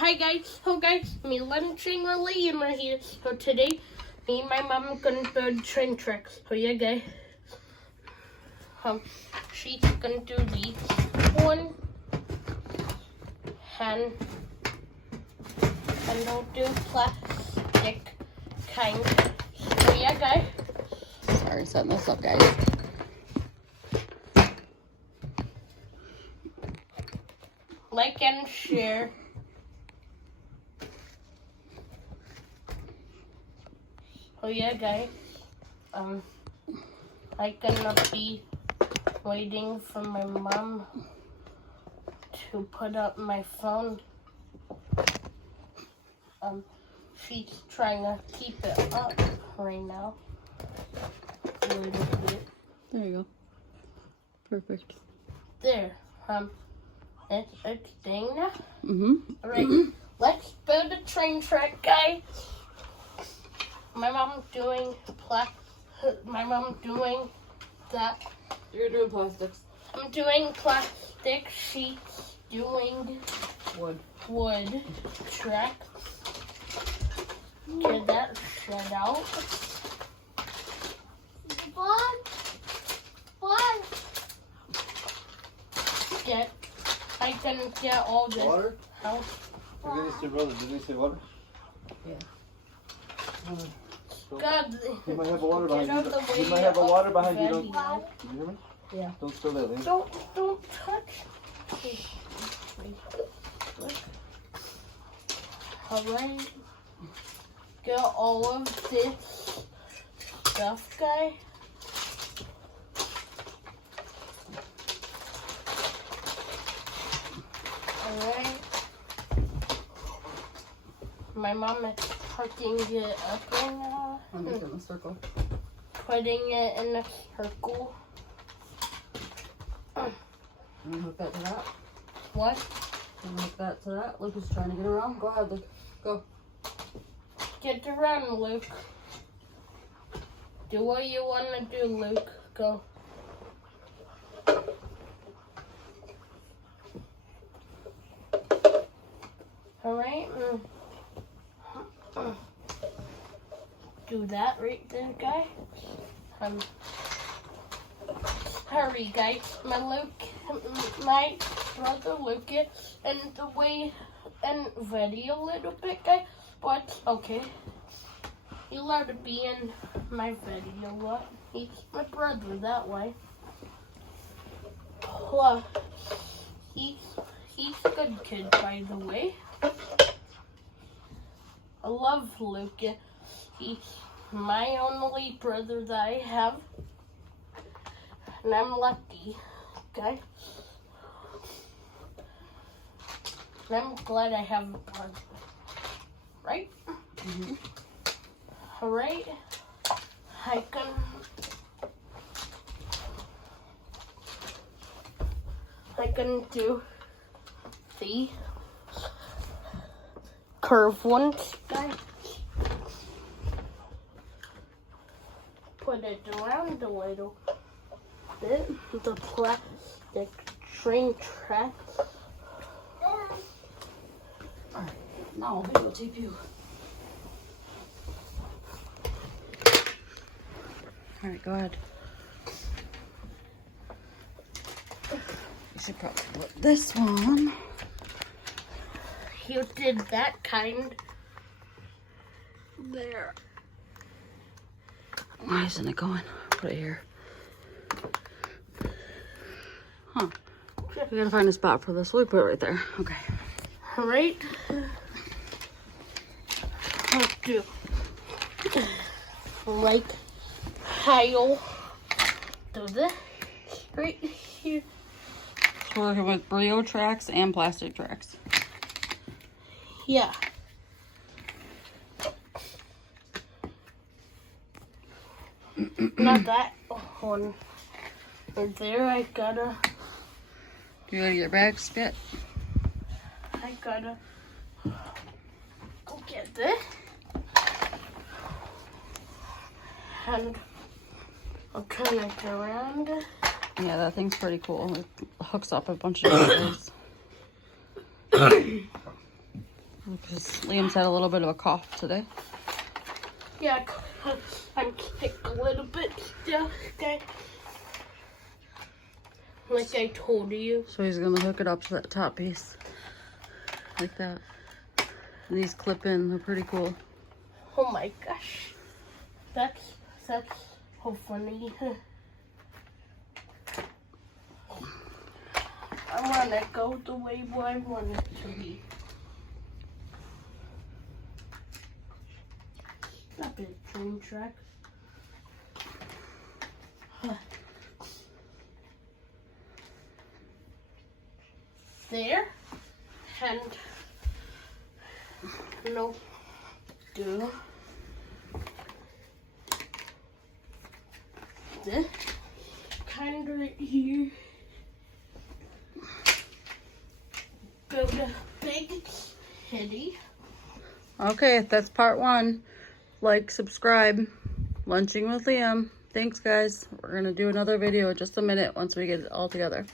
Hi guys, me lunching Liam right here. So today, me and my mom gonna build train tracks. So yeah guys, she's gonna do the one and I'll do plastic kind. So yeah guys. Sorry, setting this up guys. Like and share. Oh yeah guys, I'm gonna be waiting for my mom to put up my phone. She's trying to keep it up right now. A little bit. There you go. Perfect. There. It's staying now. Alright, let's build a train track, guys. My mom's doing that. You're doing plastics. I'm doing plastic. She's doing wood track. Get that shut out. What? I can get all this water? out. Did he say brother? Did he say water? Yeah. God, He might have a water behind get out you. the way He might have a water behind you. already. Don't you hear me? Yeah. Don't spill that, Liam. Don't touch. Alright. Get all of this stuff, guys. Alright. My mom is hooking it up right now. I'm making a circle. Putting it in a circle. I'm gonna hook that to that. What? I'm gonna hook that to that. Luke is trying to get around. Go ahead, Luke. Go. Get around, Luke. Do what you want to do, Luke. Go. Alright. Do that right there, guys. Hurry, guys. My brother Luke is in the way and ready a little bit, guys. But okay. He's allowed to be in my video. What? He's my brother that way. Well, he's a good kid, by the way. I love Luke. He's my only brother that I have. And I'm lucky, okay? And I'm glad I have a brother. Right? Alright. I can do the curve ones, guys. Put it around a little bit. The plastic train track. Alright. Now I'll videotape you. Alright, go ahead. You should probably put this one. You did that kind. There. Why isn't it going? Put it here. Huh. We gotta find a spot for this. We put it right there. Okay. Alright. Let's do like I'll do this right here. So we're working with Brio tracks and plastic tracks. Yeah. Not that one. Right there, I gotta You gotta get your bags fit. go get this. And I'll turn it around. Yeah, that thing's pretty cool. It hooks up a bunch of different ways. 'cause Liam's had a little bit of a cough today. Yeah, I'm sick a little bit still. Okay. Like I told you. So he's gonna hook it up to that top piece. Like that. And these clip in, they're pretty cool. Oh my gosh. That's so funny. I want to go the way I want it to be. Stop it, train track. There. And no. Do. This. Kind of right here. Build a big kitty. Okay, that's part 1. Like, subscribe. Lunching with Liam. Thanks, guys. We're gonna do another video in just a minute once we get it all together.